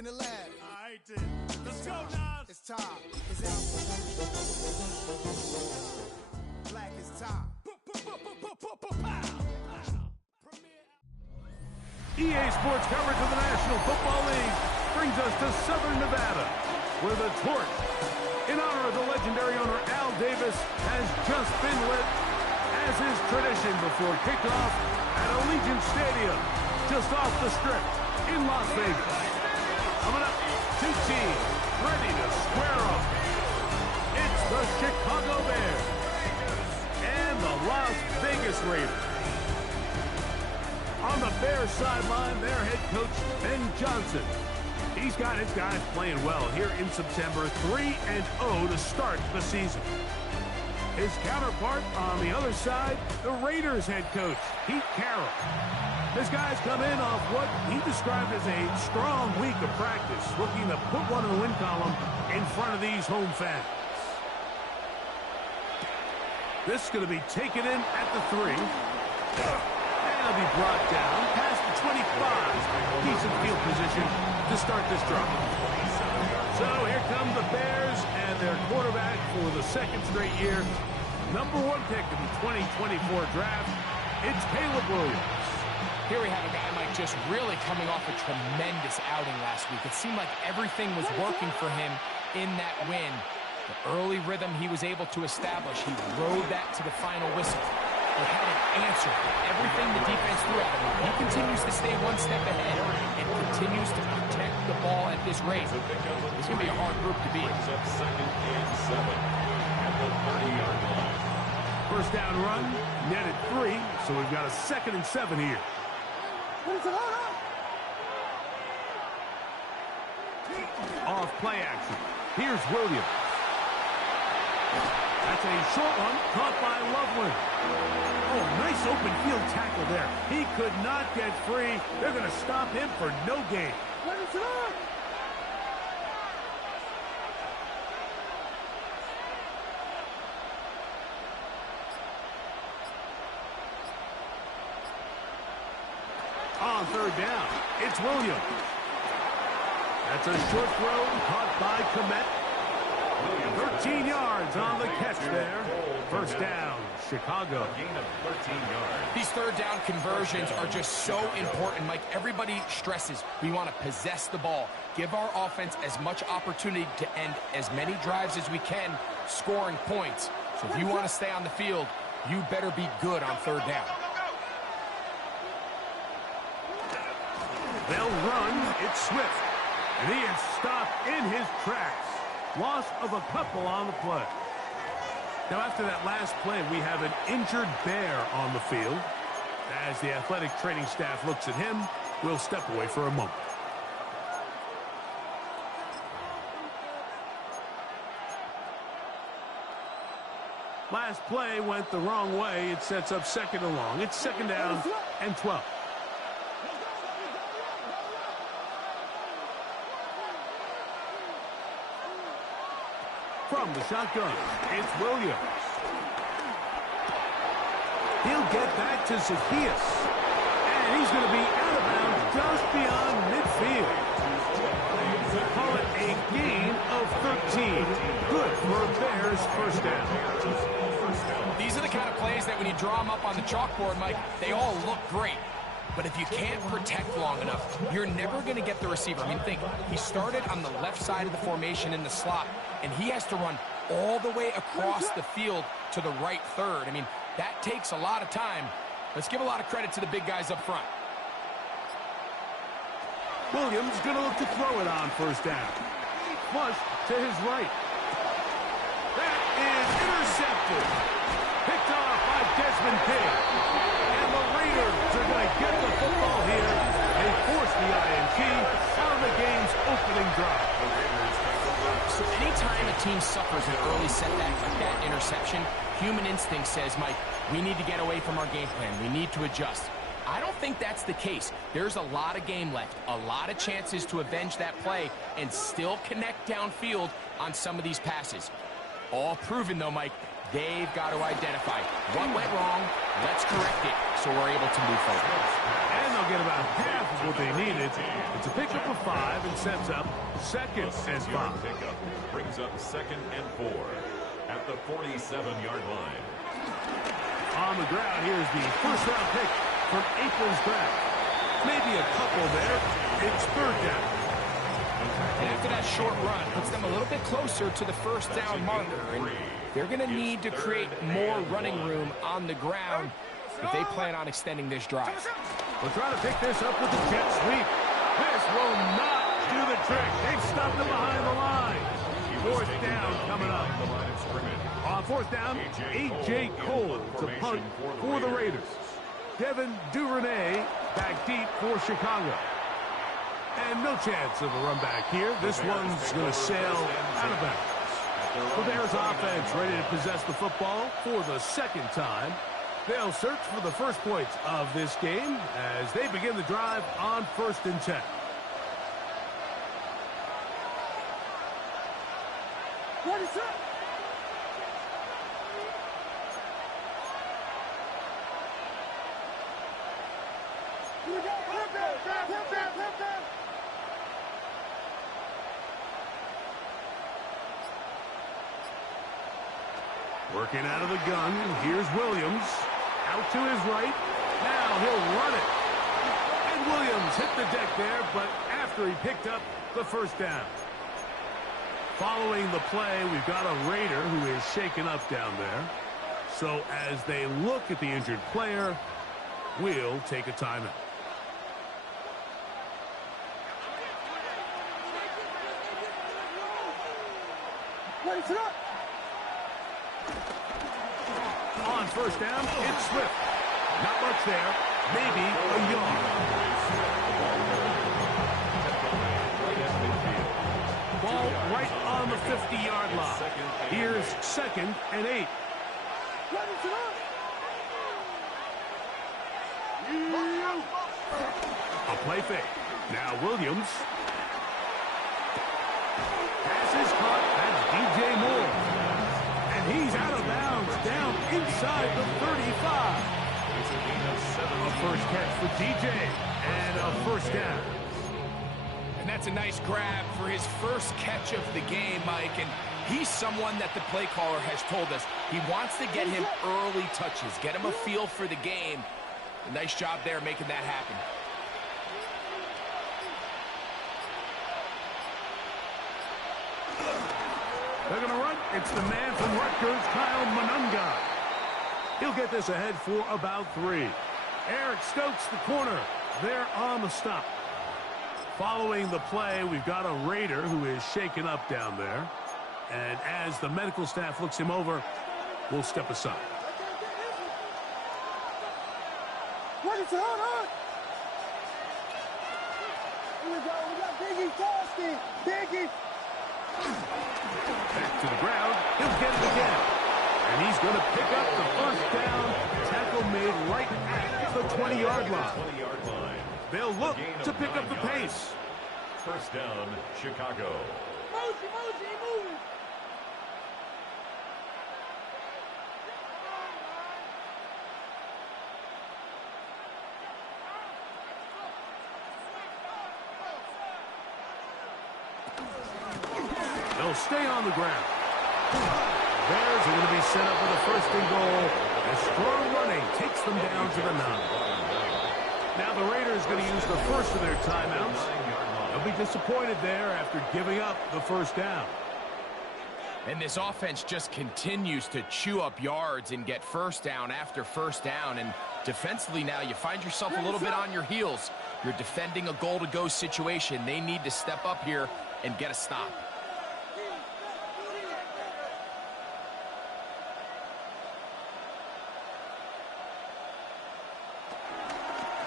in the lab. I did. Let's go, Nas. It's time. It's out. Black is time. EA Sports coverage of the National Football League brings us to Southern Nevada, where the torch, in honor of the legendary owner Al Davis, has just been lit, as is tradition before kickoff at Allegiant Stadium, just off the Strip in Las Vegas. Coming up, two teams ready to square off. It's the Chicago Bears and the Las Vegas Raiders. On the Bears sideline, their head coach, Ben Johnson. He's got his guys playing well here in September, 3-0 to start the season. His counterpart on the other side, the Raiders head coach, Pete Carroll. His guys come in off what he described as a strong week of practice, looking to put one in the win column in front of these home fans. This is going to be taken in at the 3. It'll be brought down past the 25. Decent field position to start this drive. So here come the Bears and their quarterback for the second straight year. Number 1 pick in the 2024 draft. It's Caleb Williams. Here we have a guy, Mike, just really coming off a tremendous outing last week. It seemed like everything was working for him in that win. The early rhythm he was able to establish, he rode that to the final whistle. But had an answer for everything the defense threw at him. He continues to stay one step ahead and continues to protect the ball at this rate. It's going to be a hard group to beat. Second and 7 at the 30-yard line. First down run, net at 3, so we've got a 2nd and 7 here. Off play action. Here's Williams. That's a short one, caught by Loveland. Oh, nice open field tackle there. He could not get free. They're going to stop him for no gain. On 3rd down, it's Williams. That's a short throw, caught by Komet. 13 yards on the catch there. First down, Chicago. Gain of 13 yards. These 3rd down conversions are just so important, Mike. Everybody stresses we want to possess the ball, give our offense as much opportunity to end as many drives as we can, scoring points. So if you want to stay on the field, you better be good on 3rd down. They'll run. It's Swift. And he is stopped in his tracks. Loss of a couple on the play. Now, after that last play, we have an injured Bear on the field. As the athletic training staff looks at him, we'll step away for a moment. Last play went the wrong way. It sets up 2nd and long. It's 2nd down and 12. From the shotgun, it's Williams. He'll get back to Zacchaeus. And he's going to be out of bounds just beyond midfield. Call it a gain of 13. Good for a Bears first down. These are the kind of plays that when you draw them up on the chalkboard, Mike, they all look great. But if you can't protect long enough, you're never going to get the receiver. I mean, think, he started on the left side of the formation in the slot, and he has to run all the way across the field to the right 3rd. I mean, that takes a lot of time. Let's give a lot of credit to the big guys up front. Williams going to look to throw it on first down. Flush to his right. That is intercepted. Picked off by Desmond King. And the Raiders are going to get the football here. They force the INT on the game's opening drive. So anytime a team suffers an early setback like that interception, human instinct says, Mike, we need to get away from our game plan. We need to adjust. I don't think that's the case. There's a lot of game left, a lot of chances to avenge that play and still connect downfield on some of these passes. All proven, though, Mike, they've got to identify what went wrong, let's correct it, so we're able to move forward. And the They'll get about half of what they needed. It's a pickup of 5 and sets up second and 5. Pickup brings up 2nd and 4 at the 47-yard line. On the ground, here's the first-round pick from April's draft. Maybe a couple there. It's 3rd down. And after that short run, puts them a little bit closer to the first down marker. And they're going to need to create more running room on the ground if they plan on extending this drive. We'll try to pick this up with the jet sweep. This will not do the trick. They've stopped him behind the line. 4th down coming up. On 4th down, A.J. Cole to punt for the Raiders. Devin Duvernay back deep for Chicago. And no chance of a run back here. This one's going to sail out of bounds. The Bears offense ready to possess the football for the 2nd time. They'll search for the first points of this game as they begin the drive on 1st and 10. What is up? Working out of the gun, here's Williams. Out to his right. Now he'll run it. And Williams hit the deck there, but after he picked up the first down. Following the play, we've got a Raider who is shaken up down there. So as they look at the injured player, we'll take a timeout. What is up? On 1st down, it's Swift. Not much there. Maybe a yard. Ball right on the 50-yard line. Here's 2nd and 8. A play fake. Now Williams. Pass is caught. That's DJ Moore. And he's out of bounds, down inside the 35. A first catch for DJ, and a 1st down. And that's a nice grab for his first catch of the game, Mike. And he's someone that the play caller has told us he wants to get him early touches, get him a feel for the game. A nice job there making that happen. They're going to run. It's the man from Rutgers, Kyle Monunga. He'll get this ahead for about 3. Eric Stokes, the corner. They're on the stop. Following the play, we've got a Raider who is shaken up down there. And as the medical staff looks him over, we'll step aside. What is it? Hold on. Here we go. We got Biggie Boston. Biggie. Back to the ground. He'll get it again. And he's going to pick up the 1st down. Tackle made right at the 20-yard line. They'll look to pick up the pace. 1st down, Chicago. Moji, moving. They'll stay on the ground. Bears are going to be set up with a 1st and goal. A strong running takes them down to the 9. Now the Raiders going to use the first of their timeouts. They'll be disappointed there after giving up the 1st down. And this offense just continues to chew up yards and get 1st down after 1st down. And defensively now, you find yourself a little bit on your heels. You're defending a goal-to-go situation. They need to step up here and get a stop.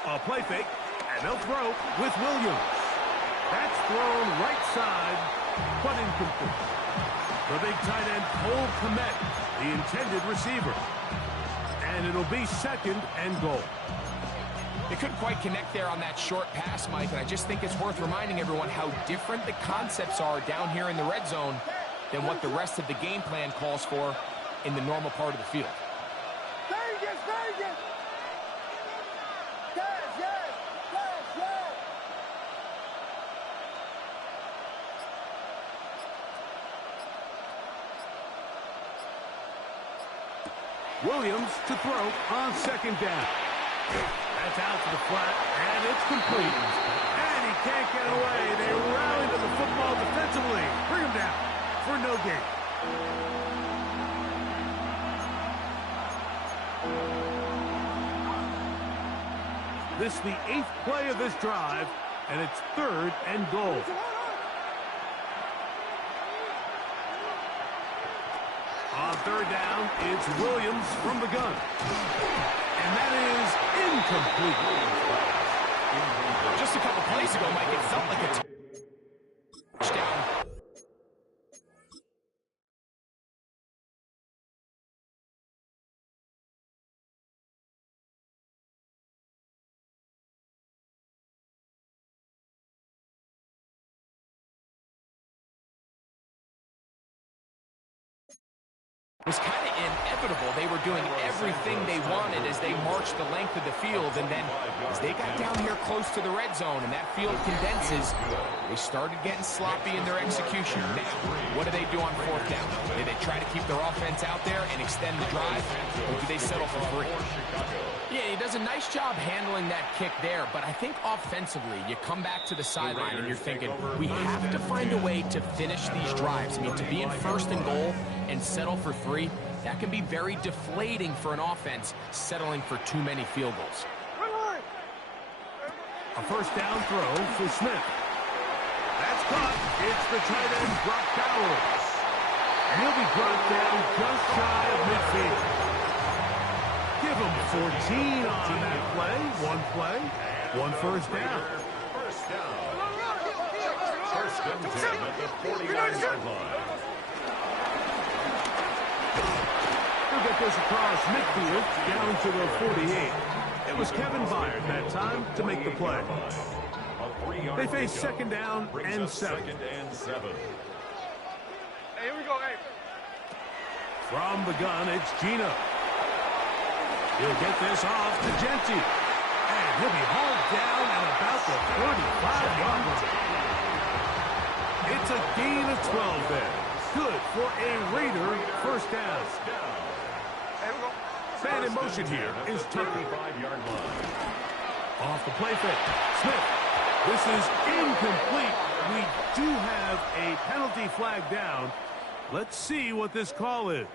A play fake, and they'll throw with Williams. That's thrown right side, but incomplete. The big tight end, Cole Kmet, the intended receiver. And it'll be 2nd and goal. They couldn't quite connect there on that short pass, Mike, and I just think it's worth reminding everyone how different the concepts are down here in the red zone than what the rest of the game plan calls for in the normal part of the field. Vegas. Yes. Williams to throw on second down. That's out to the flat, and it's complete. And he can't get away. They rally to the football defensively. Bring him down for no gain. This is the 8th play of this drive, and it's 3rd and goal. On 3rd down, it's Williams from the gun. And that is incomplete. Just a couple plays ago, Mike, it felt like a touchdown. Was kind of inevitable. They were doing everything they wanted as they marched the length of the field, and then as they got down here close to the red zone and that field condenses, they started getting sloppy in their execution. Now, what do they do on 4th down? Do they try to keep their offense out there and extend the drive, or do they settle for 3? Yeah, he does a nice job handling that kick there, but I think offensively, you come back to the sideline and you're thinking, we have to find a way to finish these drives. I mean, to be in 1st and goal and settle for 3, that can be very deflating for an offense settling for too many field goals. A 1st down throw for Smith. That's caught. It's the tight end, Brock Bowers. And he'll be brought down just shy of midfield. Give him 14 on that play. 1 play, 1 1st down. 1st down. 1st and 10 at the 49-yard line. He'll get this across midfield down to the 48. It was Kevin Byard that time to make the play. They face 2nd down and 7. 2nd and 7. Hey, here we go, hey. From the gun, it's Gino. He'll get this off to Genty. And he'll be hauled down at about the 35-yard line. It's a gain of 12 there. Good for a Raider 1st down. Man in motion here is Tucker. 35-yard line. Off the play fake. Smith. This is incomplete. We do have a penalty flag down. Let's see what this call is.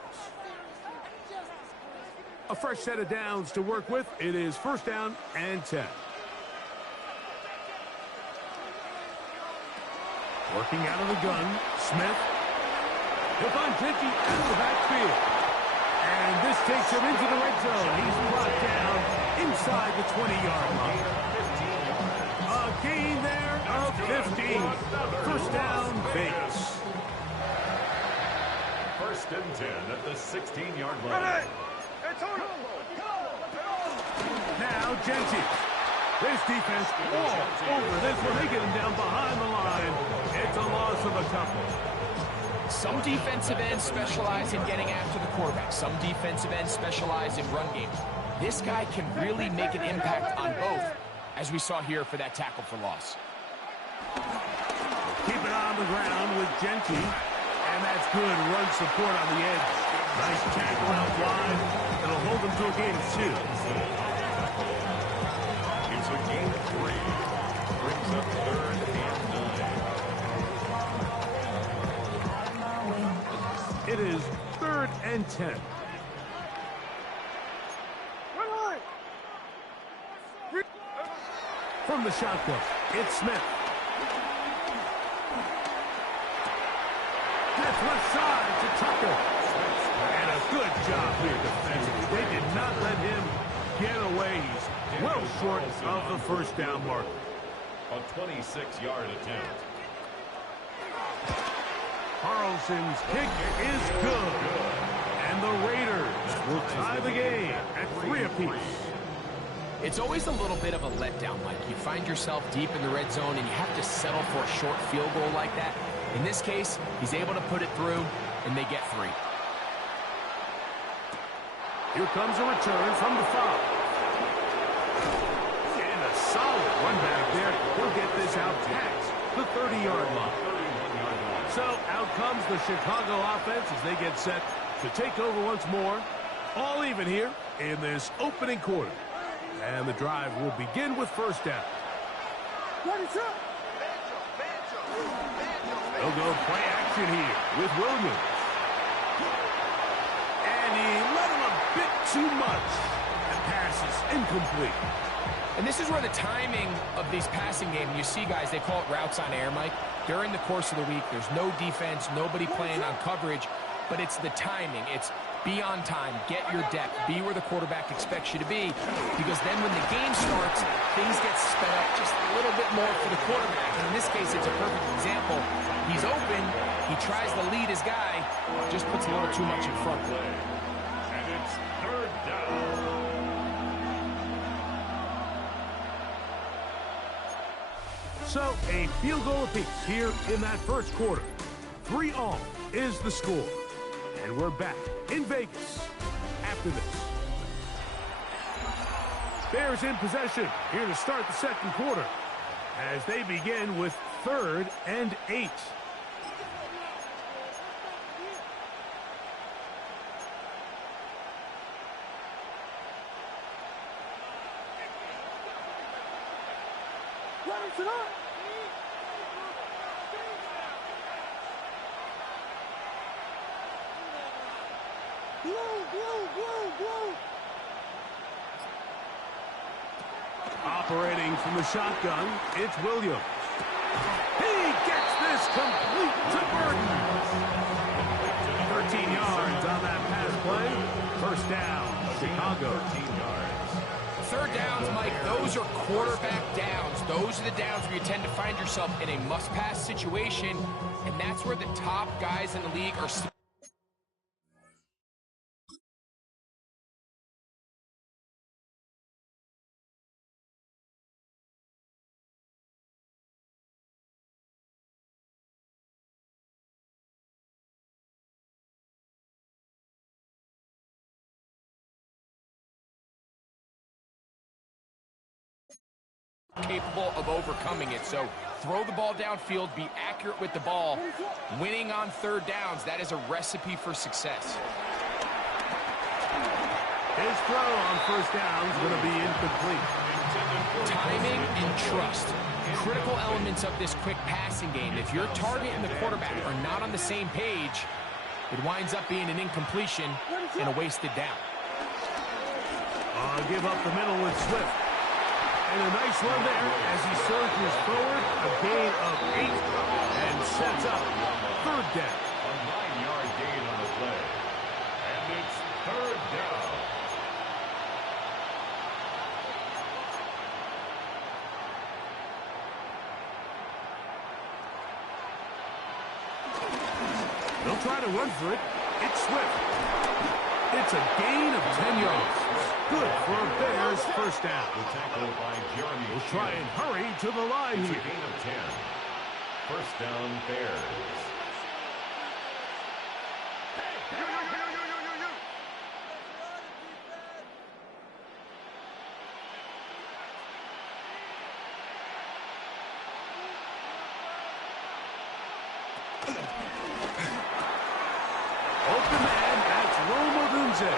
A fresh set of downs to work with. It is 1st down and 10. Working out of the gun, Smith. He'll find Genty out of the backfield. And this takes him into the red zone. He's brought down inside the 20-yard line. A gain there of 15. 1st down, Vegas. 1st and 10 at the 16-yard line. Now Genty. This defense all over this when they get him down behind the line. It's a loss of a couple. Some defensive ends specialize in getting after the quarterback. Some defensive ends specialize in run game. This guy can really make an impact on both, as we saw here for that tackle for loss. Keep it on the ground with Genty. And that's good run support on the edge. Nice tackle out wide. It'll hold them to a gain of 2. It's a gain of 3. Brings up 3rd and 9. It is 3rd and 10. From the shotgun, it's Smith. That's left side to Tucker. And a good job here defensively. They did not let him get away. He's well short of the 1st down mark. A 26-yard attempt. Carlson's kick is good. And the Raiders will tie the game at 3 apiece. It's always a little bit of a letdown, Mike. You find yourself deep in the red zone and you have to settle for a short field goal like that. In this case, he's able to put it through, and they get 3. Here comes a return from the 5. And a solid run back there. He'll get this out past the 30-yard line. So out comes the Chicago offense as they get set to take over once more All even here in this opening quarter. And the drive will begin with first down. They'll go play action here with Williams. And he let him a bit too much. The pass is incomplete. And this is where the timing of these passing games, you see guys, they call it routes on air, Mike. During the course of the week, there's no defense, nobody playing on coverage, but it's the timing. It's be on time, get your depth, be where the quarterback expects you to be, because then when the game starts, things get sped up just a little bit more for the quarterback. And in this case, it's a perfect example. He's open, he tries to lead his guy, just puts a little too much in front. And it's third down. So, a field goal apiece here in that first quarter. 3-all is the score. And we're back in Vegas after this. Bears in possession here to start the second quarter as they begin with 3rd and 8. Operating from the shotgun, it's Williams. He gets this complete to Burton. 13 yards on that pass play. First down, Chicago. 13 yards. Third downs, Mike, those are quarterback downs. Those are the downs where you tend to find yourself in a must-pass situation, and that's where the top guys in the league are. Capable of overcoming it. So throw the ball downfield, be accurate with the ball. Winning on third downs, that is a recipe for success. His throw on first down is going to be incomplete. Timing and trust, critical elements of this quick passing game. If your target and the quarterback are not on the same page, it winds up being an incompletion and a wasted down. Give up the middle with Swift. And a nice run there as he surges forward, a gain of 8, and sets up third down. A 9-yard gain on the play. And it's third down. They'll try to run for it. It's Swift. It's a gain of 10 yards. Good for a Bears first down. The tackle by Jeremy. We'll try and hurry to the line It's a here. gain of 10. First down, Bears. Open man, that's Roma Dunze.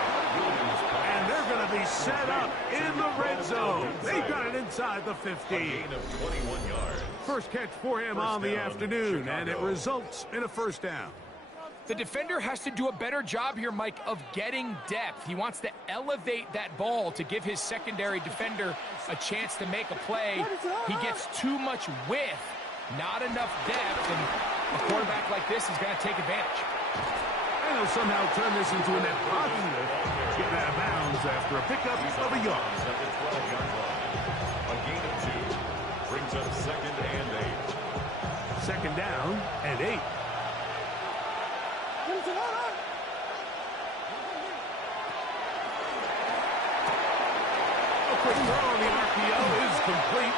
And they're going to be set up in the red zone. They got it inside the 15. A gain of 21 yards. First catch for him on the afternoon, and it results in a first down. The defender has to do a better job here, Mike, of getting depth. He wants to elevate that ball to give his secondary defender a chance to make a play. He gets too much width, not enough depth, and a quarterback like this is going to take advantage. And he'll somehow turn this into a net positive. Get out of bounds after a pickup of a yard. At the 12-yard line. A gain of 2. Brings up second and 8. Second down and 8. A quick throw on the RPO is complete.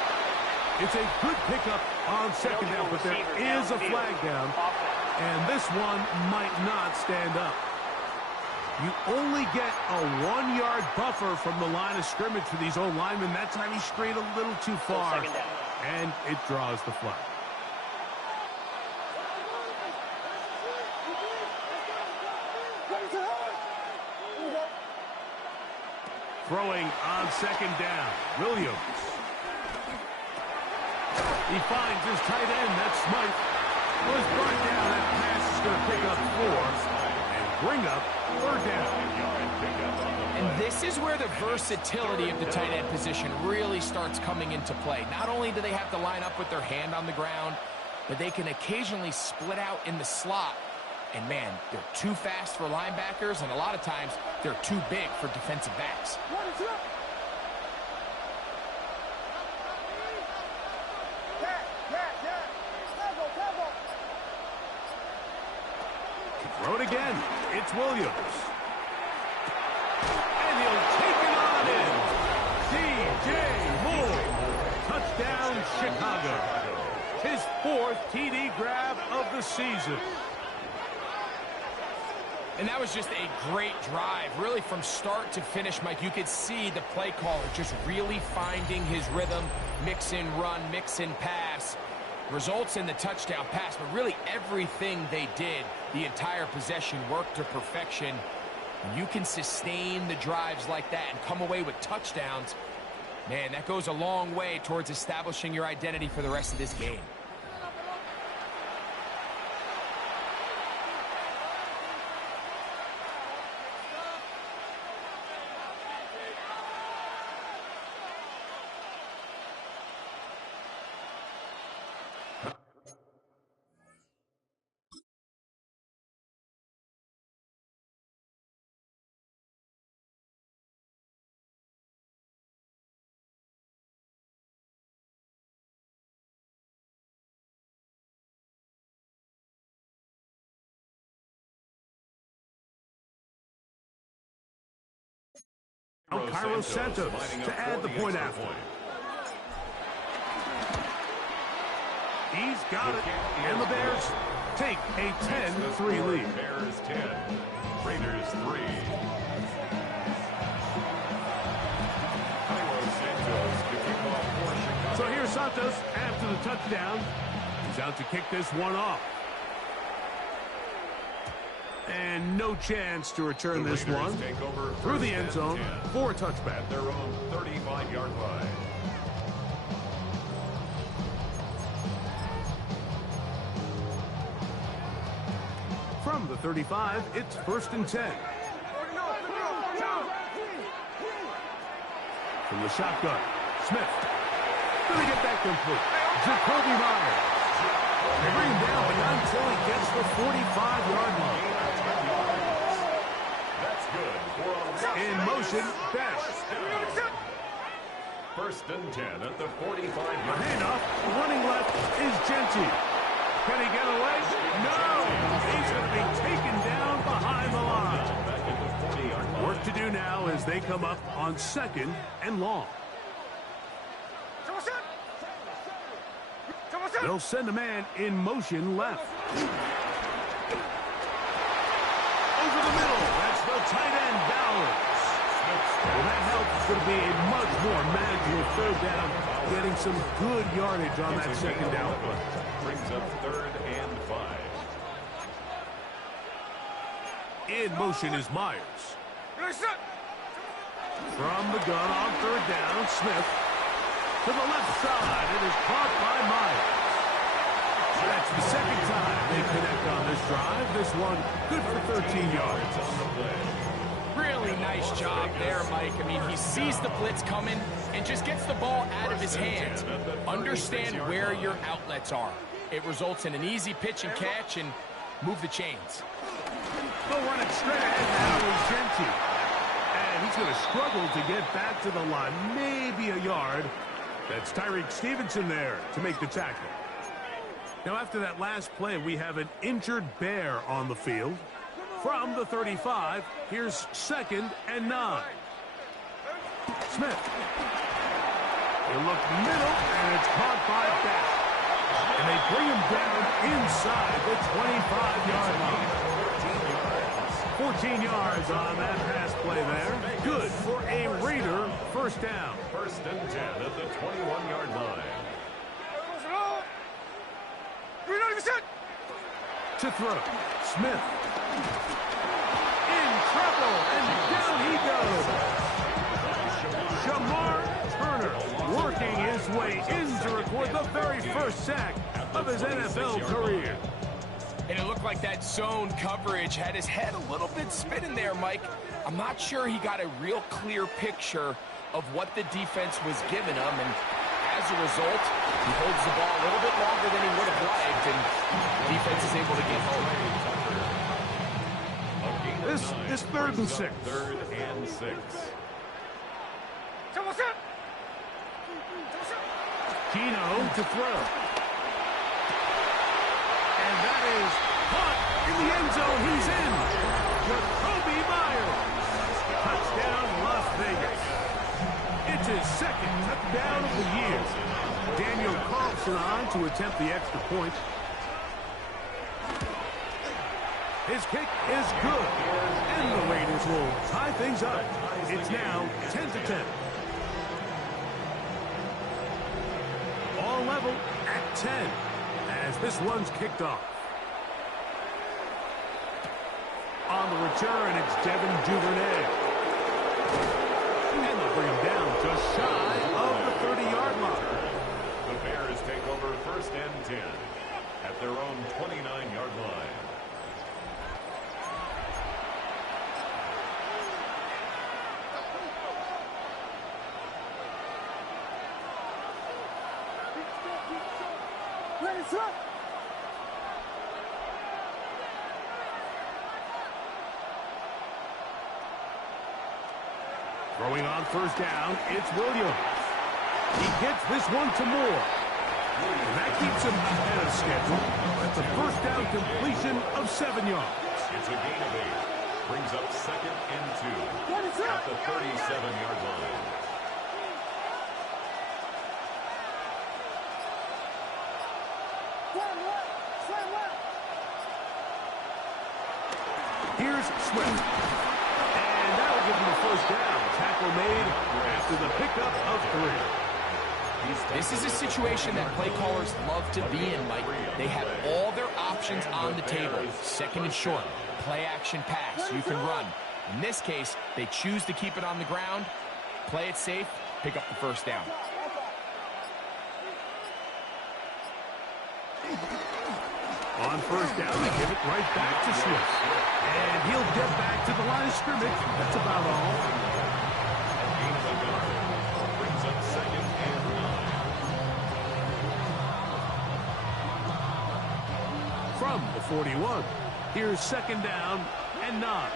It's a good pickup on second down, but there is a flag down, and this one might not stand up. You only get a 1-yard buffer from the line of scrimmage for these old linemen. That time he strayed a little too far, and it draws the flag. throwing on second down. Williams. He finds his tight end. That's Smythe. Was brought down. That pass is going to pick up 4 and bring up third down. And this is where the versatility of the tight end position really starts coming into play. Not only do they have to line up with their hand on the ground, but they can occasionally split out in the slot. And man, they're too fast for linebackers, and a lot of times they're too big for defensive backs. Throw it again. It's Williams. And he'll take it on in. DJ Moore. Touchdown, Chicago. His 4th TD grab of the season. And that was just a great drive, really from start to finish, Mike. You could see the play caller just really finding his rhythm, mix and run, mix and pass. Results in the touchdown pass, but really everything they did, the entire possession worked to perfection. When you can sustain the drives like that and come away with touchdowns, man, that goes a long way towards establishing your identity for the rest of this game. Cairo Santos to add the point after. He's got it. And the Bears take a 10-3 lead. Bears 10, Raiders 3. Cairo Santos to kick off for Chicago. So here's Santos after the touchdown. He's out to kick this one off. And no chance to return this one through the end zone for a touchback. At their own 35-yard line. From the 35, it's 1st and 10. From the shotgun, Smith. Gonna get that complete. Jacoby Myers. They bring him down, but not until he gets the 45-yard line. In motion, Best. 1st and 10 at the 45-yard line. Handoff, running left is Genty. Can he get away? No! He's going to be taken down behind the line. Work to do now as they come up on 2nd and long. They'll send a man in motion left. Over the middle, that's the tight end, Bowers. Well, that help is going to be a much more manageable 3rd down, getting some good yardage on that 2nd down play. Brings up 3rd and 5. In motion is Myers. From the gun on 3rd down, Smith to the left side. It is caught by Myers. That's the 2nd time they connect on this drive. This one good for 13 yards. Really nice job there, Mike. I mean, he sees the blitz coming and just gets the ball out of his hands. Understand where your outlets are. It results in an easy pitch and catch and move the chains. They'll run it straight ahead now with Genty. And he's going to struggle to get back to the line. Maybe a yard. That's Tyreek Stevenson there to make the tackle. Now, after that last play, we have an injured Bear on the field. From the 35, here's 2nd and 9. Smith. They look middle, and it's caught by Beck. And they bring him down inside the 25-yard line. 14 yards on that pass play there. Good for a Raider 1st down. 1st and 10 at the 21-yard line. To throw, Smith. In trouble, and down he goes. working his way in to record the very first sack of his NFL career. And it looked like that zone coverage had his head a little bit spinning there, Mike. I'm not sure he got a real clear picture of what the defense was giving him, and as a result, he holds the ball a little bit longer than he would have liked, and the defense is able to get home. This is 3rd and 6. 3rd and 6. Keno to throw. And that is caught in the end zone. He's in. Jacoby Myers. Touchdown, Las Vegas. It's his 2nd touchdown of the year. Daniel Carlson on to attempt the extra point. His kick is good. And the Raiders will tie things up. It's now 10-10. All level at 10 as this one's kicked off. On the return, it's Devin Duvernay. And they'll bring him down just shy of the 30-yard line. The Bears take over 1st and 10 at their own 29-yard line. Throwing on 1st down, it's Williams. He gets this one to Moore. And that keeps him ahead of schedule. That's a 1st down completion of 7 yards. It's a gain of 8. Brings up 2nd and 2 at the 37-yard line. Here's Swift. And that'll give him a 1st down. Tackle made after the pickup of 3. This is a situation that play callers love to be in, Mike. They have all their options on the table. 2nd and short, play action pass, you can run. In this case, they choose to keep it on the ground, play it safe, pick up the 1st down. On 1st down, they give it right back to Swift. And he'll get back to the line of scrimmage. That's about all. Brings up 2nd and 9. From the 41, here's 2nd down and 9.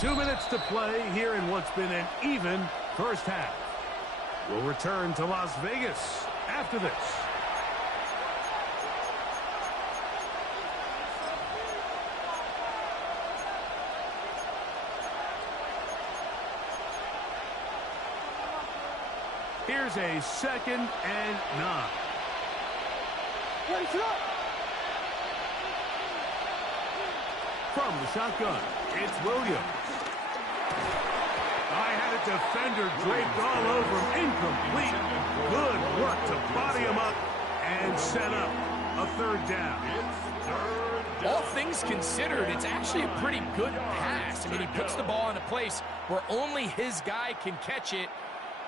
2 minutes to play here in what's been an even 1st half. We'll return to Las Vegas after this. Here's a 2nd and 9. From the shotgun, it's Williams. I had a defender draped all over him. Incomplete. Good work to body him up and set up a 3rd down. All things considered, it's actually a pretty good pass. I mean, he puts the ball in a place where only his guy can catch it.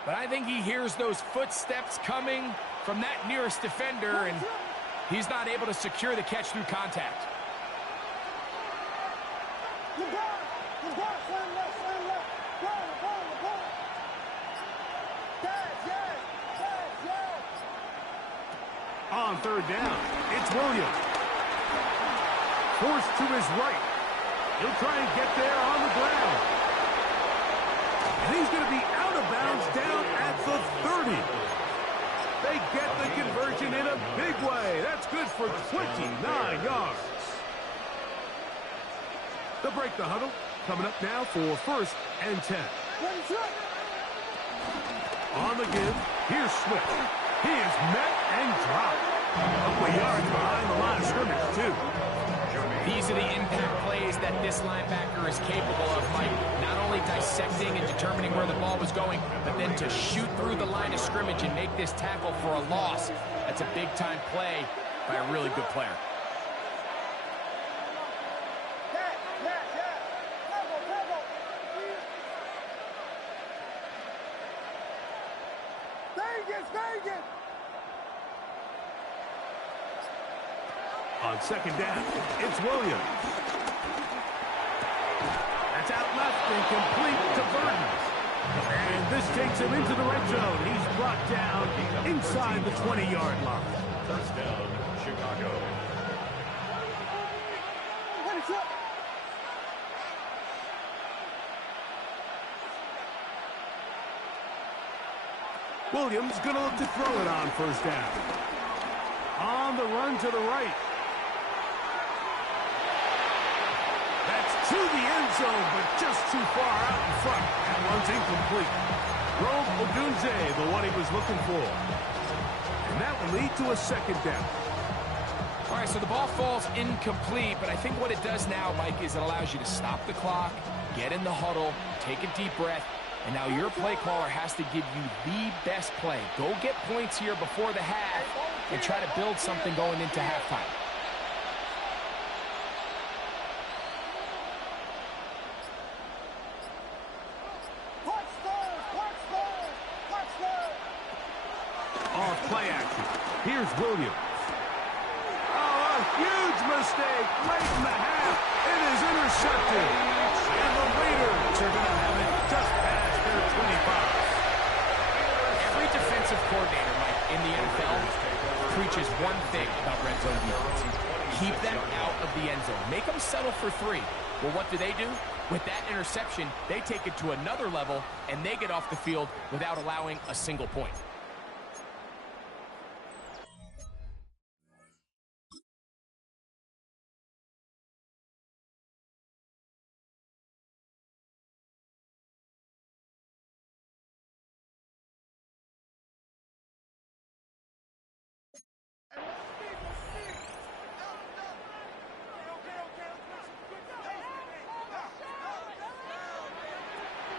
But I think he hears those footsteps coming from that nearest defender, and he's not able to secure the catch through contact. On 3rd down, it's Williams. Forced to his right. He'll try and get there on the ground. And he's going to be out of bounds down at the 30. They get the conversion in a big way. That's good for 29 yards. They'll break the huddle. Coming up now for 1st and 10. On the give, here's Swift. He is met and dropped. A couple yards behind the line of scrimmage, too. These are the impact plays that this linebacker is capable of, Mike. Not only dissecting and determining where the ball was going, but then to shoot through the line of scrimmage and make this tackle for a loss. That's a big-time play by a really good player. Vegas! On second down, it's Williams. That's out left and complete to Burton. And this takes him into the red zone. He's brought down inside the 20-yard line. First down, Chicago. Williams going to look to throw it on first down. On the run to the right. That's to the end zone, but just too far out in front. That one's incomplete. Rome Odunze, the one he was looking for. And that will lead to a second down. All right, so the ball falls incomplete, but I think what it does now, Mike, is it allows you to stop the clock, get in the huddle, take a deep breath, and now your play caller has to give you the best play. Go get points here before the half and try to build something going into halftime. Off play action. Here's Williams. Oh, a huge mistake late in the half. It is intercepted. And the Raiders are going to have it just past their 25. Every defensive coordinator, Mike, in the NFL preaches one thing about red zone defense. Keep them out of the end zone. Make them settle for 3. Well, what do? With that interception, they take it to another level, and they get off the field without allowing a single point.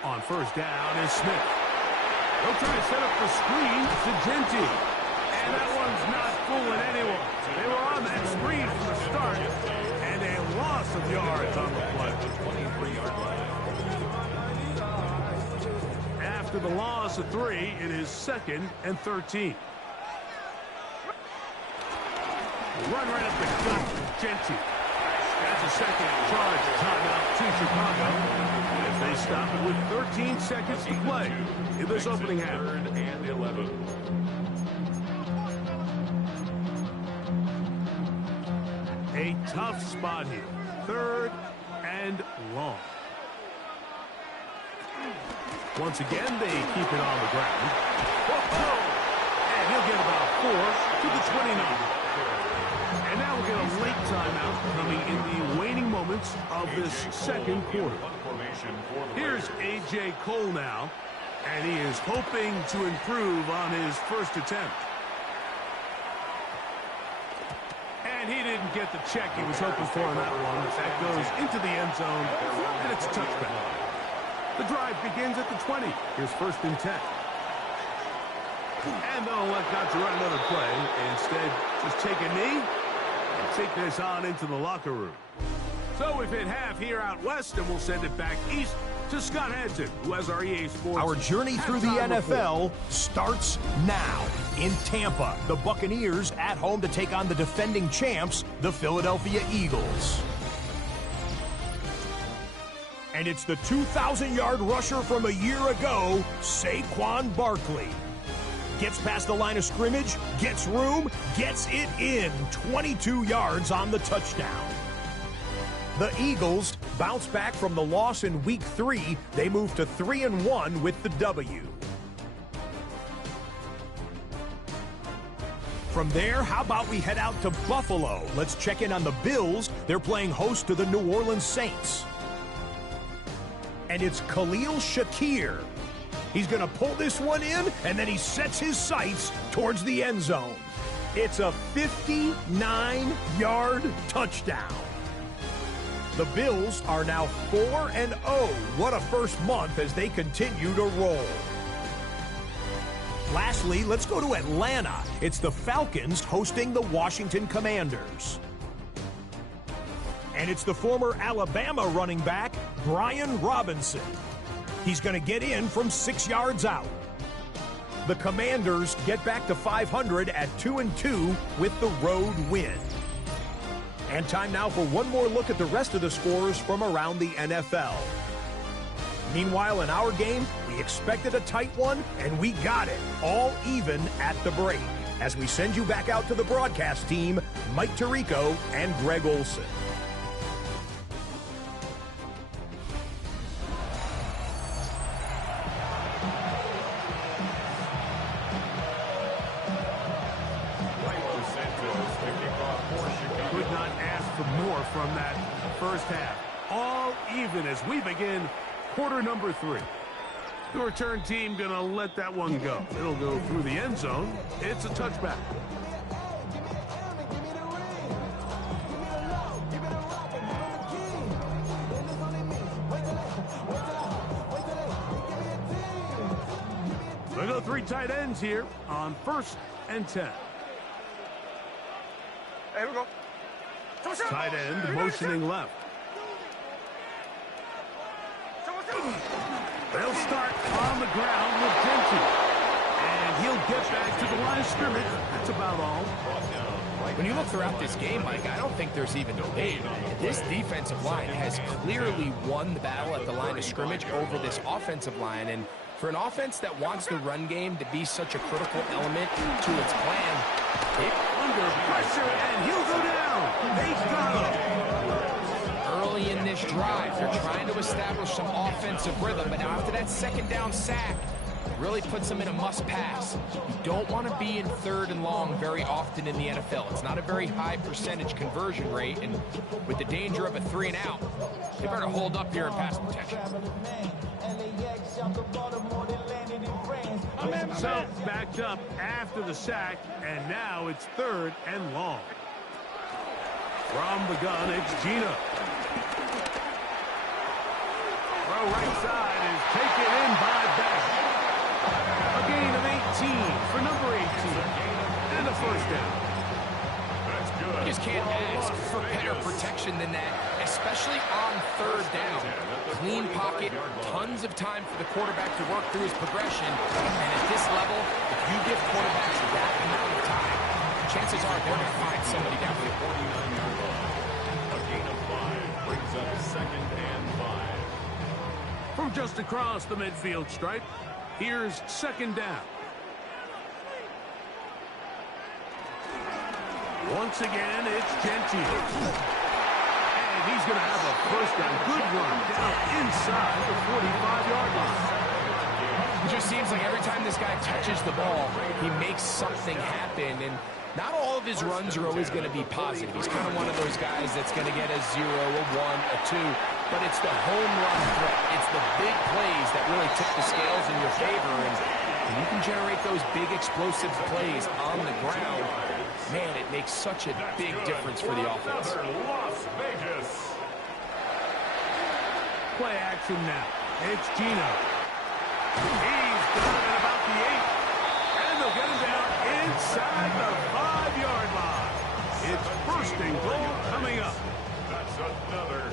On first down is Smith. They'll try to set up the screen to Genti. And that one's not fooling anyone. They were on that screen from the start. And a loss of yards on the play. After the loss of 3, it is 2nd and 13. Run right up the gut for Genti. That's a second charge timeout to Chicago. As they stop it with 13 seconds to play in this opening half. 3rd and 11. A tough spot here. 3rd and long. Once again, they keep it on the ground. And he'll get about 4 to the 29. And now we'll get a late timeout coming in the waning moments of this second quarter. Here's A.J. Cole now, and he is hoping to improve on his first attempt. And he didn't get the check he was hoping for on that one. That goes into the end zone, and it's a touchback. The drive begins at the 20. Here's 1st and 10. And they'll let God to run another play. Instead, just take a knee and take this on into the locker room. So we've hit half here out west, and we'll send it back east to Scott Hanson, who has our EA Sports. Our journey through the NFL starts now. In Tampa, the Buccaneers at home to take on the defending champs, the Philadelphia Eagles. And it's the 2,000-yard rusher from a year ago, Saquon Barkley. Gets past the line of scrimmage, gets room, gets it in. 22 yards on the touchdown. The Eagles bounce back from the loss in Week 3. They move to 3-1 with the W. From there, how about we head out to Buffalo? Let's check in on the Bills. They're playing host to the New Orleans Saints. And it's Khalil Shakir. He's going to pull this one in, and then he sets his sights towards the end zone. It's a 59-yard touchdown. The Bills are now 4-0. What a first month as they continue to roll. Lastly, let's go to Atlanta. It's the Falcons hosting the Washington Commanders. And it's the former Alabama running back, Brian Robinson. He's going to get in from 6 yards out. The Commanders get back to 500 at 2-2 with the road win. And time now for one more look at the rest of the scores from around the NFL. Meanwhile, in our game, we expected a tight one, and we got it, all even at the break. As we send you back out to the broadcast team, Mike Tirico and Greg Olson. Could not ask for more from that first half. All even as we begin quarter number 3. The return team gonna let that one go. It'll go through the end zone. It's a touchback. They go 3 tight ends here on 1st and 10. Here we go. Tight end motioning left. They'll start on the ground with Genty. And he'll get back to the line of scrimmage. That's about all. When you look throughout this game, Mike, I don't think there's even debate. This defensive line has clearly won the battle at the line of scrimmage over this offensive line. And for an offense that wants the run game to be such a critical element to its plan, Under pressure, and he'll go down. They got him. early in this drive, they're trying to establish some offensive rhythm, but after that second down sack, really puts them in a must-pass. You don't want to be in 3rd and long very often in the NFL. It's not a very high percentage conversion rate, and with the danger of a 3 and out, they better hold up here in pass protection. So backed up after the sack, and now it's 3rd and long. From the gun, it's Gino. Throw right side is taken in by Beck. A gain of 18 for number 18. And a 1st down. You just can't ask for better protection than that, especially on 3rd down. Clean pocket, tons of time for the quarterback to work through his progression. And at this level, if you give quarterbacks that amount of time, chances are they're going to find somebody down there. 49-yard line. A gain of 5 brings up 2nd and 5. From just across the midfield stripe, here's 2nd down. Once again, it's Genty. And he's going to have a 1st down. Good run down inside the 45-yard line. It just seems like every time this guy touches the ball, he makes something happen. And not all of his runs are always going to be positive. He's kind of one of those guys that's going to get a 0, a 1, a 2. But it's the home run threat. It's the big plays that really tip the scales in your favor. And when you can generate those big explosive plays on the ground, man, it makes such a big difference for the offense. Las Vegas. Play action now. It's Gino. He's got it about the 8. And they'll get him down inside the 5-yard line. It's 1st and goal coming up. That's another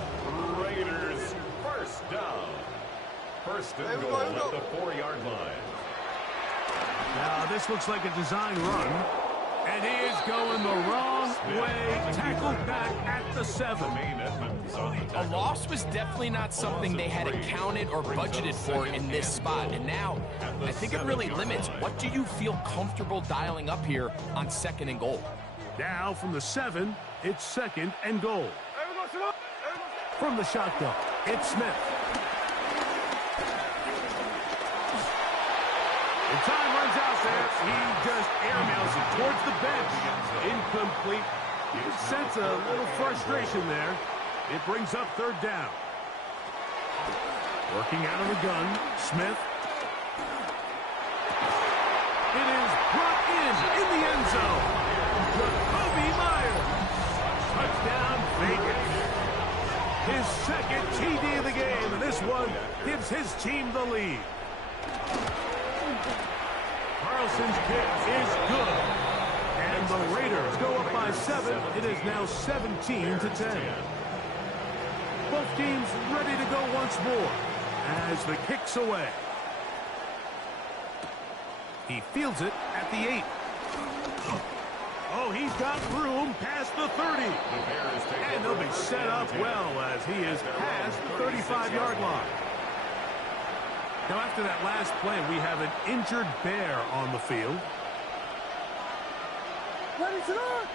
Raiders 1st down. 1st and goal at the 4-yard line. Now, this looks like a design run. And he is going the wrong way. Tackled back at the 7. A loss was definitely not something they had accounted or budgeted for in this spot. And now, I think it really limits what do you feel comfortable dialing up here on 2nd and goal. Now from the 7, it's 2nd and goal. From the shotgun, it's Smith. And time runs out there. He just airmails it towards the bench. Incomplete. You can sense a little frustration there. It brings up 3rd down. Working out of the gun, Smith. It is brought in the end zone. Jacoby Myers. Touchdown, Vegas. His 2nd TD of the game, and this one gives his team the lead. Carlson's kick is good. And the Raiders go up by 7. It is now 17-10. Both teams ready to go once more as the kick's away. He fields it at the 8. Oh, he's got room past the 30. And they'll be set up well as he is past the 35-yard line. Now, after that last play, we have an injured Bear on the field. Ready to run.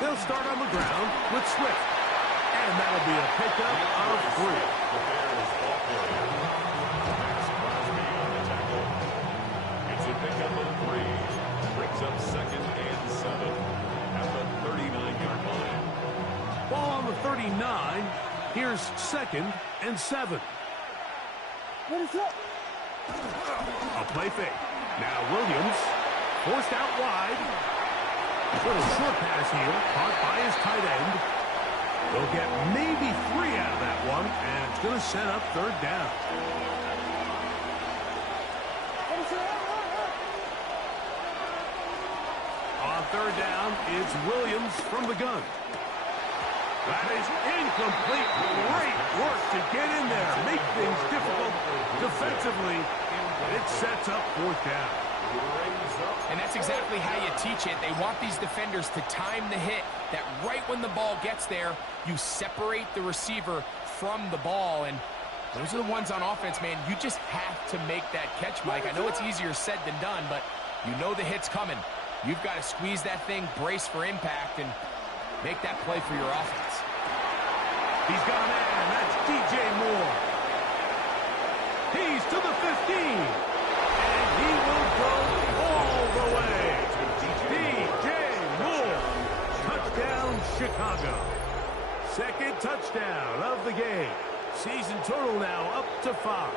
They'll start on the ground with Swift. And that'll be a pickup of 3. The Bears ball carrier. Max Crosby on the tackle. It's a pickup of 3. Brings up 2nd and 7 at the 39-yard line. Ball on the 39. Here's 2nd and 7. Ready to run. A play fake. Now Williams forced out wide. Little short pass here, caught by his tight end. They'll get maybe 3 out of that one, and it's going to set up 3rd down. Ready to run. On 3rd down, it's Williams from the gun. That is incomplete. Great work to get in there, make things difficult defensively. It sets up 4th down. And that's exactly how you teach it. They want these defenders to time the hit, that right when the ball gets there, you separate the receiver from the ball. And those are the ones on offense, man. You just have to make that catch, Mike. I know it's easier said than done, but you know the hit's coming. You've got to squeeze that thing, brace for impact, and make that play for your offense. He's got a man. That's DJ Moore. He's to the 15. And he will go all the way. DJ Moore. Touchdown, Chicago. 2nd touchdown of the game. Season total now up to 5.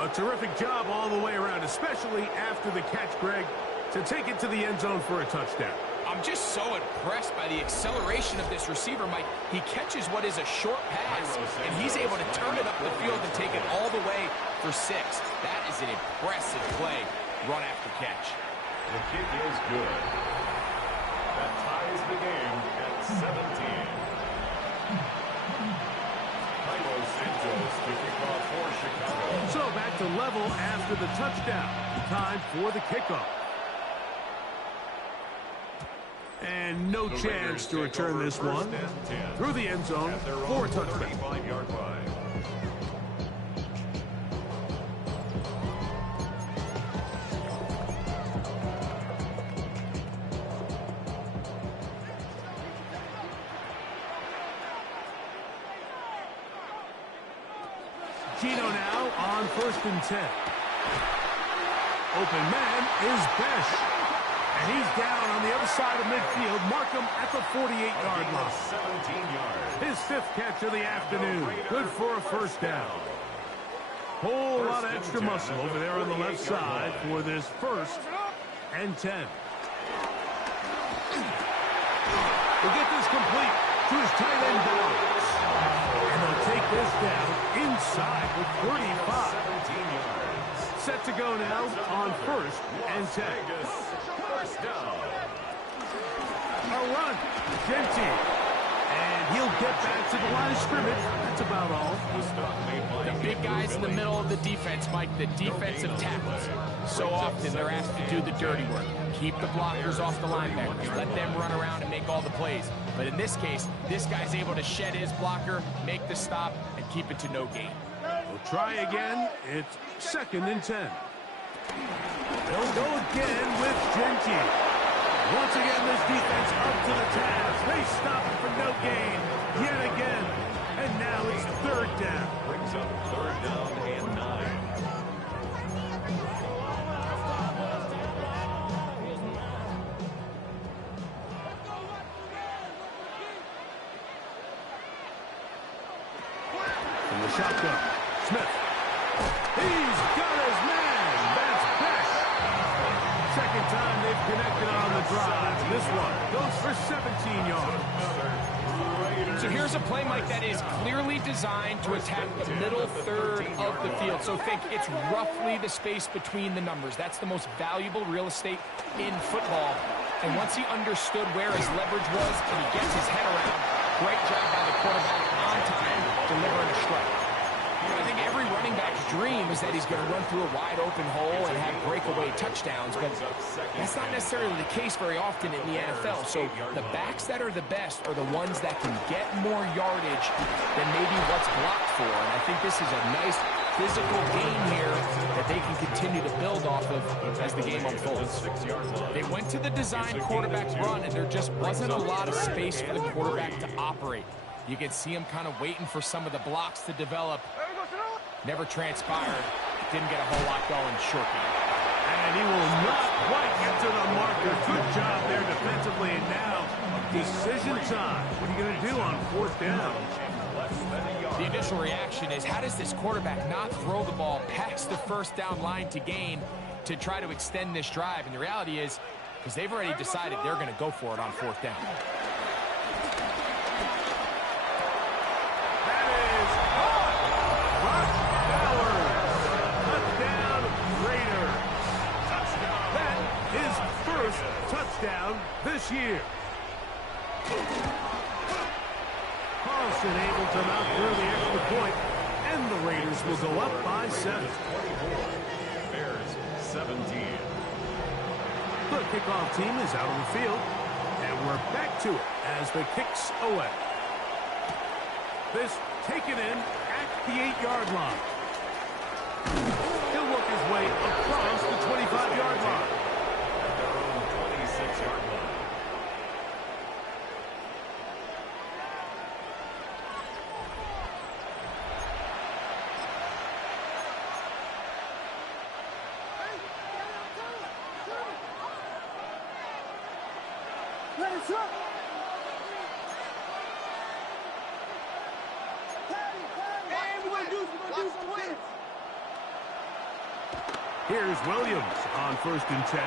A terrific job all the way around, especially after the catch, Greg, to take it to the end zone for a touchdown. I'm just so impressed by the acceleration of this receiver, Mike. He catches what is a short pass, and he's able to turn it up the field and take it all the way for 6. That is an impressive play, run after catch. The kick is good. That ties the game at 17. Santos to kick off for Chicago. So back to level after the touchdown. Time for the kickoff. And no chance to return this one through the end zone for a touchdown. 35-yard line. Gino now on 1st and 10. Open man is Besh. And he's down on the other side of midfield. Mark him at the 48-yard line. 17 yards. His 5th catch of the afternoon. Good for a 1st down. Whole lot of extra muscle over there on the left side for this 1st and 10. We'll get this complete to his tight end Downs. And they'll take this down inside with 35. 17 yards. Set to go now on 1st and 10. First down. A run. Genty. And he'll get back to the line of scrimmage. That's about all. The big guys in the middle of the defense, Mike, the defensive tackles. So often they're asked to do the dirty work. Keep the blockers off the linebackers. Let them run around and make all the plays. But in this case, this guy's able to shed his blocker, make the stop, and keep it to no gain. We'll try again. It's 2nd and 10. They'll go again with Genty. Once again, this defense up to the task. They stop it for no gain yet again. And now it's 3rd down. Brings up 3rd down and 9. From the shotgun, Smith. He's got his man. That's Besh. 2nd time they've connected on the drive. This one goes for 17 yards. So here's a play, Mike, that is clearly designed to attack the middle 3rd of the field. So think it's roughly the space between the numbers. That's the most valuable real estate in football. And once he understood where his leverage was and he gets his head around, great job by the quarterback on time, delivering a strike. I think every running back's dream is that he's going to run through a wide open hole and have breakaway touchdowns, but that's not necessarily the case very often in the NFL. So the backs that are the best are the ones that can get more yardage than maybe what's blocked for. And I think this is a nice physical game here that they can continue to build off of as the game unfolds. They went to the design quarterback run, and there just wasn't a lot of space for the quarterback to operate. You can see him kind of waiting for some of the blocks to develop. Never transpired. Didn't get a whole lot going. Short game. And he will not quite get to the marker. Good job there defensively. And now, decision time. What are you going to do on 4th down? The initial reaction is, how does this quarterback not throw the ball past the 1st down line to gain to try to extend this drive? And the reality is, because they've already decided they're going to go for it on 4th down. Touchdown this year. Carlson able to knock through the extra point, and the Raiders will go up by 7. Bears 17. The kickoff team is out on the field, and we're back to it as the kick's away. This taken in at the 8-yard line. He'll work his way across the 25-yard line. 26-yard line. Let it drop. And we're gonna do some quick. Here's Williams on 1st and 10.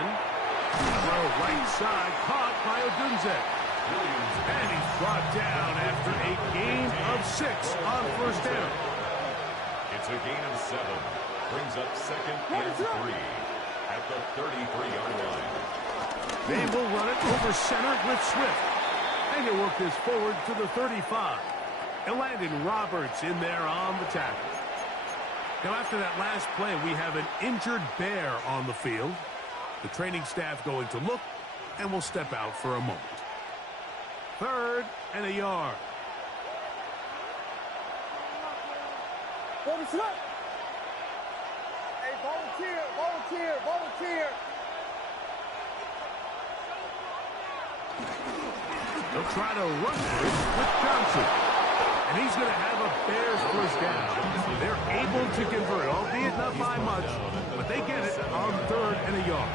Throw right side, caught by Odunze. And he's brought down after a gain of 6 on 1st down. It's a gain of 7. Brings up 2nd and 3 at the 33-yard line. They will run it over center with Swift. And he'll work this forward to the 35. And Landon Roberts in there on the tackle. Now, after that last play, we have an injured Bear on the field. The training staff going to look, and will step out for a moment. 3rd and a yard. Hey, volunteer. They'll try to run this with Johnson. And he's going to have a Bears 1st down. They're able to convert, albeit not by much, but they get it on 3rd and a yard.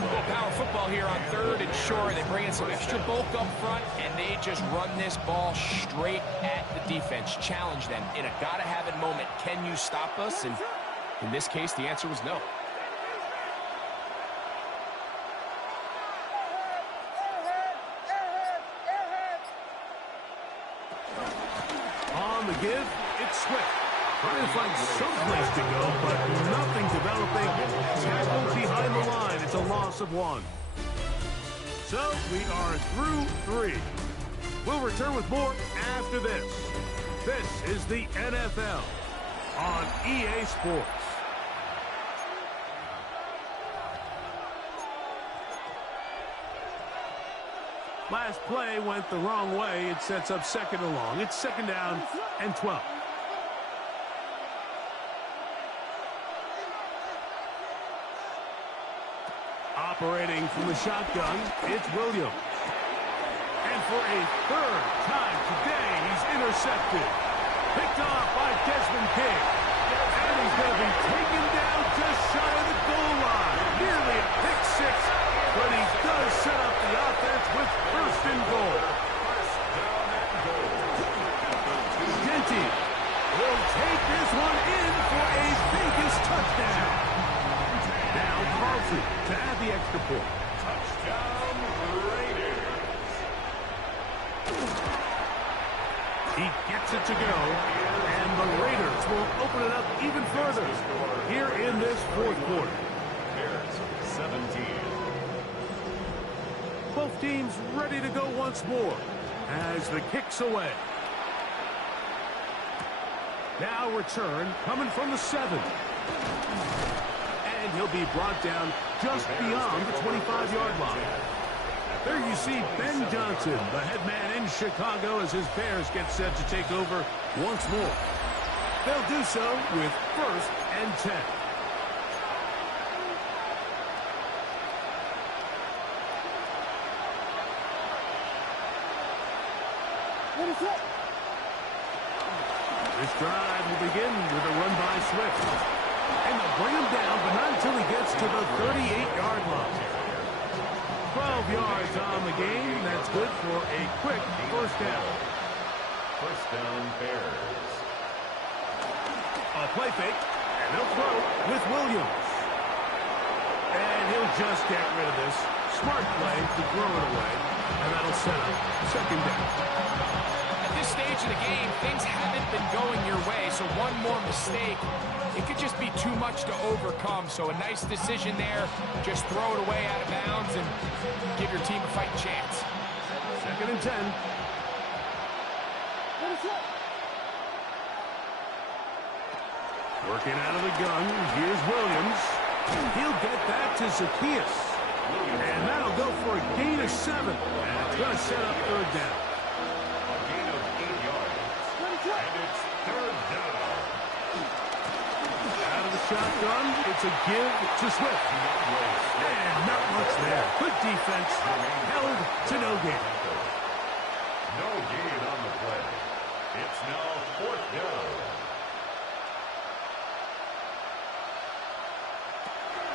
Well, power football here on 3rd and short. They bring in some extra bulk up front, and they just run this ball straight at the defense. Challenge them in a gotta-have-it moment. Can you stop us? And in this case, the answer was no. On the give, it's Swift. Trying to find some place to go, but nothing developing. Tackled behind the line. It's a loss of 1. So we are through 3. We'll return with more after this. This is the NFL on EA Sports. Last play went the wrong way. It sets up 2nd and long. It's 2nd down and 12. Operating from the shotgun, it's Williams. And for a 3rd time today, he's intercepted. Picked off by Desmond King. And he's going to be taken down just shy of the goal line. Nearly a pick 6, but he does set up the offense with 1st and goal. Genty will take this one in for a Vegas touchdown. Now Carlson to add the extra point. Touchdown, Raiders. He gets it to go, and the Raiders will open it up even further here in this 4th quarter. Bears 17. Both teams ready to go once more as the kick's away. Now return coming from the 7. And he'll be brought down just beyond the 25-yard line. There you see Ben Johnson, the head man in Chicago, as his Bears get set to take over once more. They'll do so with 1st and 10. This drive will begin with a run by Swift. And they'll bring him down, but not until he gets to the 38-yard line. 12 yards on the game. That's good for a quick 1st down. 1st down, Bears. A play fake, and they'll throw with Williams. And he'll just get rid of this. Smart play to throw it away. And that'll set up 2nd down. At this stage of the game, things haven't been going your way, so one more mistake, it could just be too much to overcome. So a nice decision there. Just throw it away out of bounds and give your team a fighting chance. 2nd and 10. Working out of the gun, here's Williams. He'll get that to Zacchaeus. And that'll go for a gain of 7. And it's going to set up 3rd down. A gain of 8 yards. And it's 3rd down. Out of the shotgun, it's a give to Swift. And not much there. Good defense. Held to no gain. No gain on the play. It's now 4th down.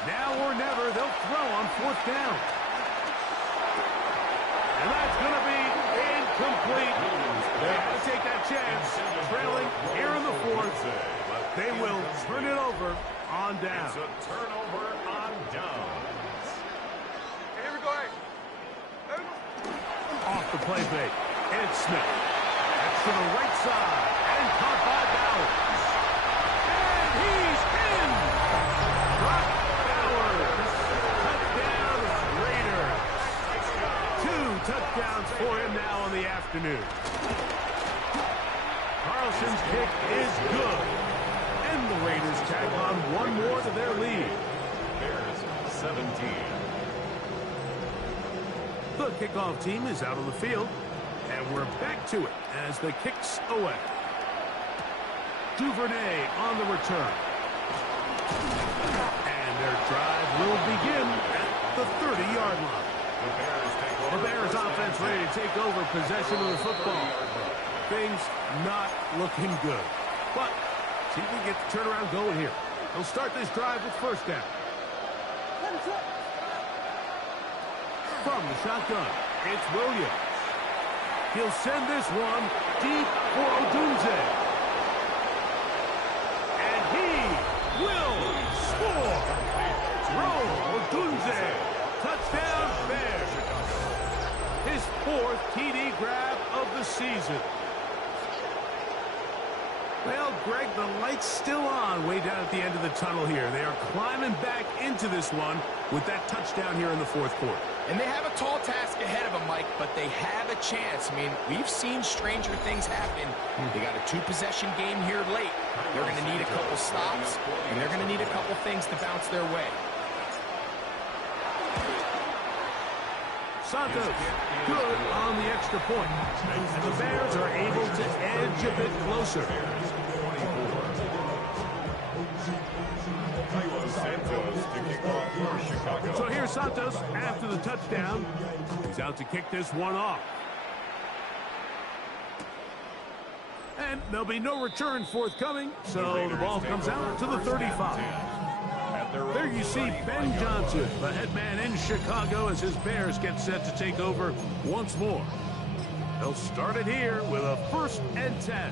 Now or never, they'll throw on 4th down. And that's going to be incomplete. They had to take that chance, trailing here in the 4th. But they will turn it over on down. It's a turnover on downs. Here we go. Off the play fake. It's Smith. That's to the right side. And caught by Bowers. And he's in. Brock Bowers. Touchdown Raiders. 2 touchdowns for him now in the afternoon. Carlson's kick is good. And the Raiders tag on one more to their lead. Bears 17. The kickoff team is out on the field, and we're back to it as the kick's away. Duvernay on the return. And their drive will begin at the 30-yard line. The Bears offense ready to take over possession of the football. Things not looking good. But see if we get the turnaround going here. They'll start this drive with 1st down. From the shotgun, it's Williams. He'll send this one deep for Odunze. And he will score. Roll Odunze. Touchdown Bears. His 4th TD grab of the season. Well, Greg, the light's still on way down at the end of the tunnel here. They are climbing back into this one with that touchdown here in the 4th quarter. And they have a tall task ahead of them, Mike, but they have a chance. I mean, we've seen stranger things happen. They got a 2-possession game here late. They're going to need a couple stops, and they're going to need a couple things to bounce their way. Santos, good on the extra point. And the Bears are able to edge a bit closer. So here's Santos after the touchdown. He's out to kick this one off. And there'll be no return forthcoming, so the ball comes out to the 35. There you see Ben Johnson, the head man in Chicago, as his Bears get set to take over once more. They'll start it here with a 1st and 10.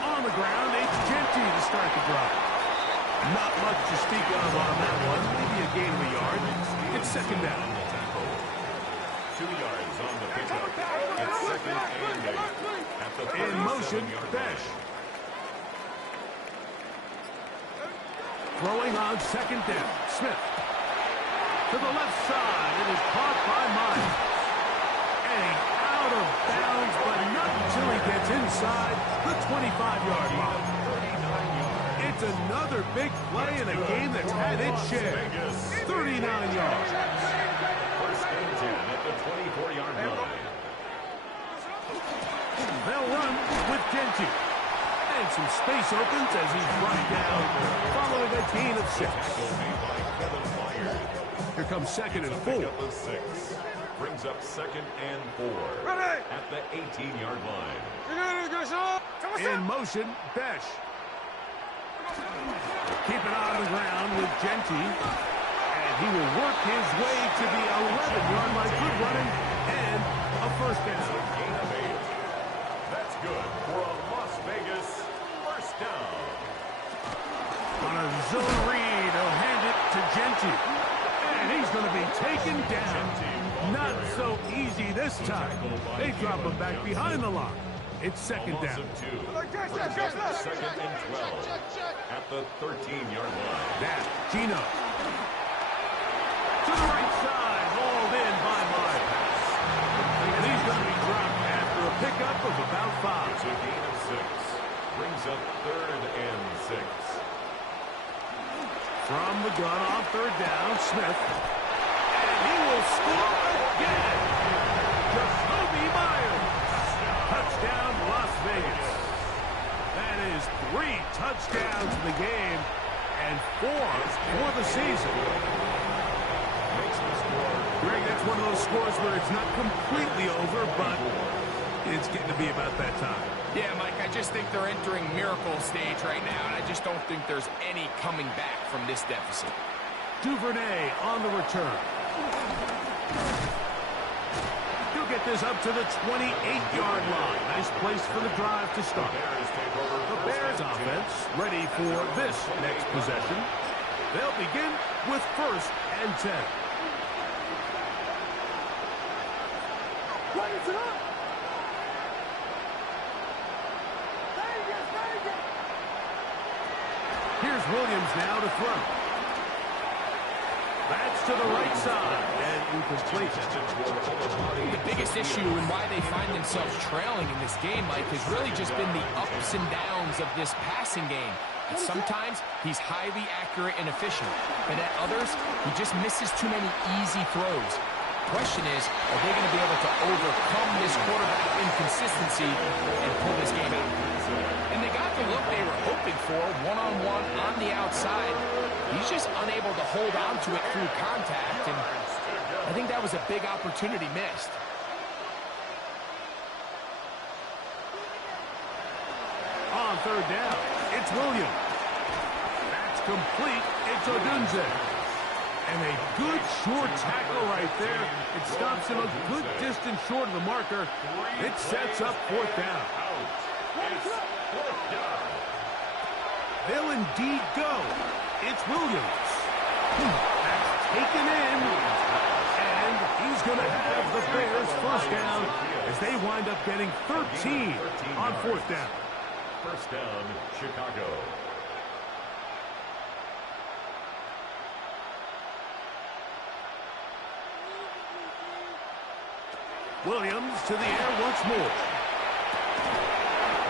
On the ground, it's Genty to start the drive. Not much to speak of on that one. Maybe a gain of a yard. It's 2nd down. 2 yards on the pickup. It's 2nd and 8. At the In motion, Besh. Throwing on 2nd down, Smith. To the left side. It is caught by Miles. And out of bounds, but not until he gets inside the 25-yard line. It's another big play in a game that's had its share. 39 yards. First and 10 at the 24-yard line. They'll run with Genty. And some space opens as he's brought down, following a gain of 6. Here comes second and 4. Brings up second and 4 at the 18-yard line. In motion, Besh. Keep it on the ground with Genty. And he will work his way to the 11-yard line. Good running and a first down. Gain of 8. That's good for a Las Vegas first down. On a zone read, he'll hand it to Genty. And he's going to be taken down. Not so easy this time. They drop him back behind the line. It's second down. Second and 12 at the 13-yard line. That, Gino. To the right side, hauled in by Miles. And he's going to be dropped after a pickup of about 5. It's a gain of 6. Brings up third and 6. From the gun off third down, Smith. And he will score again. Jacoby Myers. Touchdown, Las Vegas. That is 3 touchdowns in the game and 4 for the season. Greg, that's one of those scores where it's not completely over, but it's getting to be about that time. Yeah, Mike, I just think they're entering miracle stage right now, and I just don't think there's any coming back from this deficit. Duvernay on the return. He'll get this up to the 28-yard line. Nice place for the drive to start. The Bears offense ready for this next possession. They'll begin with first and 10. Here's Williams now to throw. That's to the right side and incomplete. The biggest issue and why they find themselves trailing in this game, Mike, has really just been the ups and downs of this passing game. And sometimes he's highly accurate and efficient, but at others, he just misses too many easy throws. Question is, are they going to be able to overcome this quarterback inconsistency and pull this game out? And they got the look they were hoping for, one-on-one on the outside. He's just unable to hold on to it through contact, and I think that was a big opportunity missed. On third down, it's Williams. That's complete. It's Odunze. And a good short tackle right there. It stops him a good distance short of the marker. It sets up fourth down. They'll indeed go. It's Williams. That's taken in. And he's going to have the Bears first down as they wind up getting 13 on fourth down. First down, Chicago. Williams to the air once more.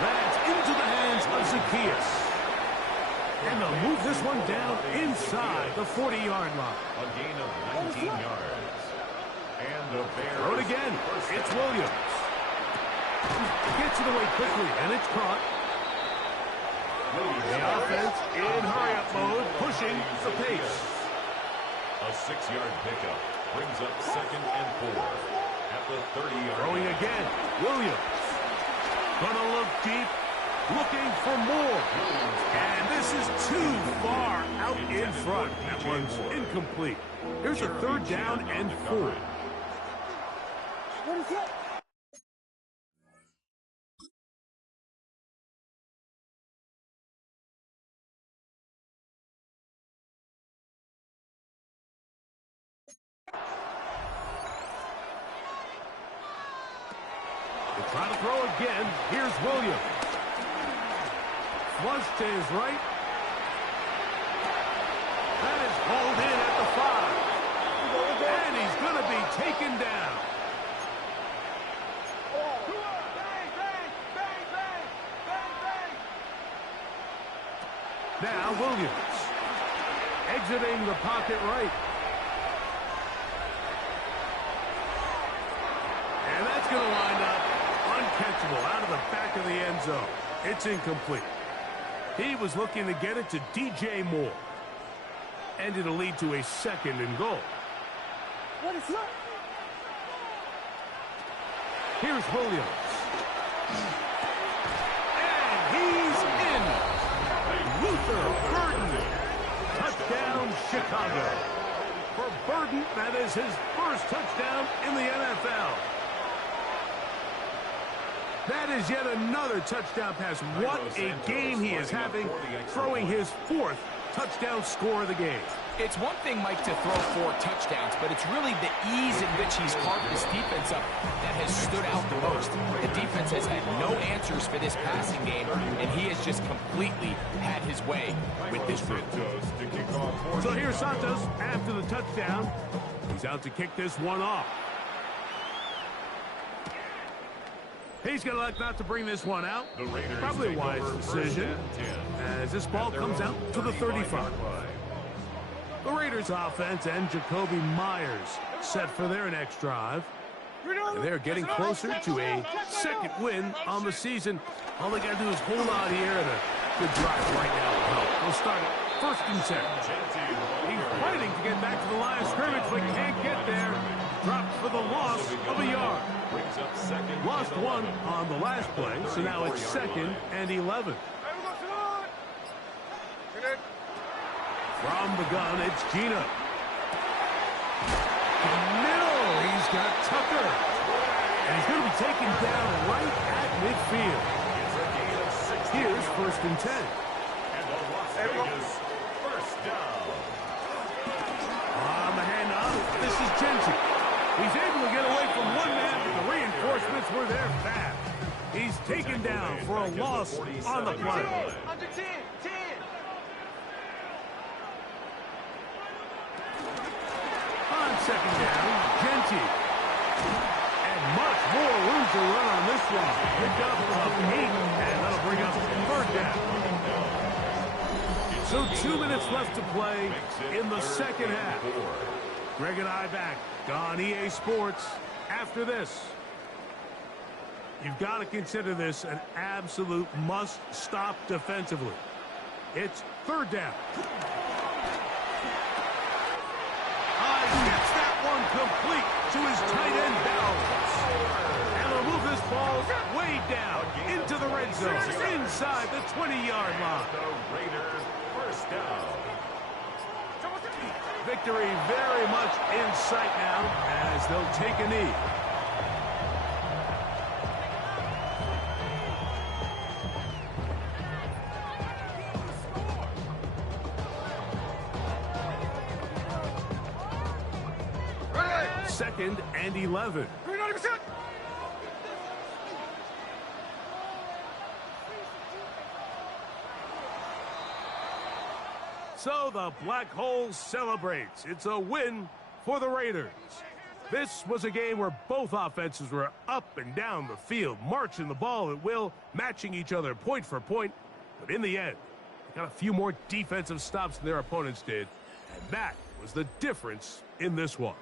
That's into the hands of Zacchaeus. And they'll move this one down inside the 40-yard line. A gain of 19 yards. And the Bears. Throw it again. It's Williams. Gets it away quickly, and it's caught. The offense in hurry-up mode, pushing the pace. A 6-yard pickup brings up second and 4 at the 30-yard line. Throwing again. Williams. Gonna look deep, looking for more. And this is too far out in front. That one's incomplete. Here's a third down and 4. What is that? Trying to throw again. Here's Williams. Flush to his right. That is hauled in at the 5. taken down. Now Williams exiting the pocket right. And that's going to wind up uncatchable out of the back of the end zone. It's incomplete. He was looking to get it to DJ Moore. And it'll lead to a 2nd and goal. Here's Williams. And he's in. Luther Burden. Touchdown, Chicago. For Burden, that is his first touchdown in the NFL. That is yet another touchdown pass. What a game he is having, throwing his 4th touchdown score of the game. It's one thing, Mike, to throw 4 touchdowns, but it's really the ease in which he's carved this defense up that has stood out the most. The defense has had no answers for this passing game, and he has just completely had his way with this group. So here's Santos after the touchdown. He's out to kick this one off. He's going to elect not to bring this one out. Probably a wise decision as this ball comes out to the 35. The Raiders offense and Jacoby Myers set for their next drive. And they're getting closer to a 2nd win on the season. All they got to do is hold on here, and a good drive right now will help. They'll start it 1st and 10. He's fighting to get back to the line of scrimmage, but can't get there. Dropped for the loss of a yard. Lost 1 on the last play, so now it's 2nd and 11. From the gun, it's Gino. Middle, he's got Tucker. And he's going to be taken down right at midfield. Here's 1st and 10. First down. On the handoff, this is Gentry. He's able to get away from one man, but the reinforcements were there fast. He's taken down for a loss on the play. Under 10. On 2nd down, Genty. And much more room to run on this one. Pick up of 8, and that'll bring up 3rd down. So 2 minutes left to play in the 2nd half. Greg and I back on EA Sports after this. You've got to consider this an absolute must-stop defensively. It's 3rd down. Gets that one complete to his tight end Bowers. And will move this ball way down into the red zone, inside the 20-yard line. The Raiders first down. Victory very much in sight now as they'll take a knee. Second and 11. So the Black Hole celebrates. It's a win for the Raiders. This was a game where both offenses were up and down the field, marching the ball at will, matching each other point for point. But in the end, they got a few more defensive stops than their opponents did. And that was the difference in this one.